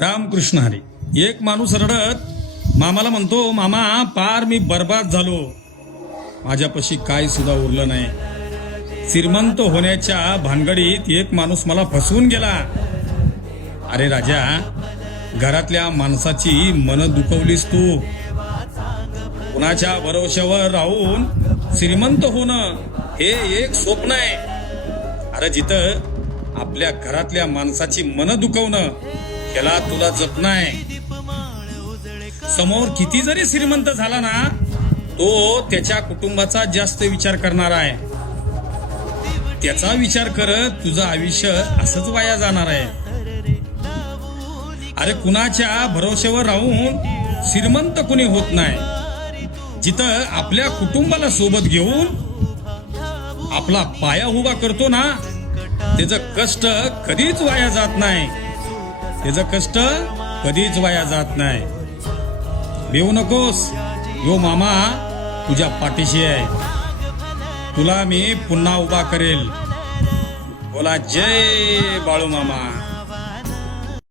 रामकृष्ण हरी. एक माणूस रडत मामाला म्हणतो, मामा पार मी बर्बाद झालो, माझ्यापाशी काय सुद्धा उरलं नाही. श्रीमंत होण्याच्या भानगडीत एक माणूस मला फसवून गेला. अरे राजा, घरातल्या माणसाची मन दुखवलीस तू. कुणाच्या भरोश्यावर राहून श्रीमंत होणं हे एक स्वप्न आहे. अरे जिथं आपल्या घरातल्या माणसाची मन दुखवणं त्याला तुला जपणं आहे. समोर किती जरी श्रीमंत झाला ना, तो त्याच्या कुटुंबाचा जास्त विचार करणार आहे. त्याचा विचार करत तुझं आयुष्य असंच वाया जाणार आहे. अरे कुणाच्या भरोश्यावर राहून श्रीमंत कुणी होत नाही. जिथं आपल्या कुटुंबाला सोबत घेऊन आपला पाया उभा करतो ना, त्याचं कष्ट कधीच वाया जात नाही. त्याचं कष्ट कधीच वाया जात नाही. भिवू नकोस, यो मामा तुझ्या पाठीशी आहे. तुला मी पुन्हा उभा करेल. बोला जय बाळू मामा.